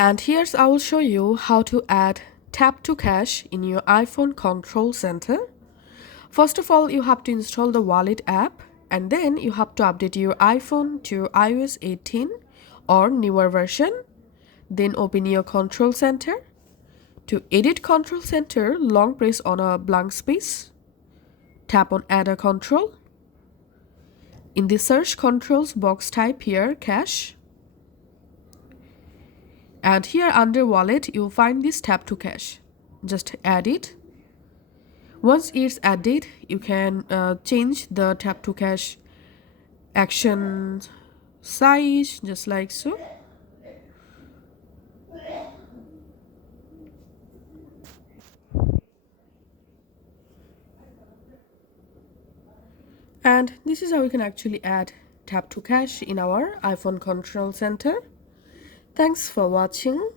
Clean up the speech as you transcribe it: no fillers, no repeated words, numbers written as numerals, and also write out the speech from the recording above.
And here's I will show you how to add tap to cash in your iPhone control center. First of all, you have to install the wallet app, and then you have to update your iPhone to iOS 18 or newer version. Then open your control center. To edit control center, long press on a blank space. Tap on add a control. In the search controls box, type here cash. And here under wallet, you'll find this tap to cash. Just add it. Once it's added, you can change the tap to cash action size just like so. And this is how we can actually add tap to cash in our iPhone control center. Thanks for watching.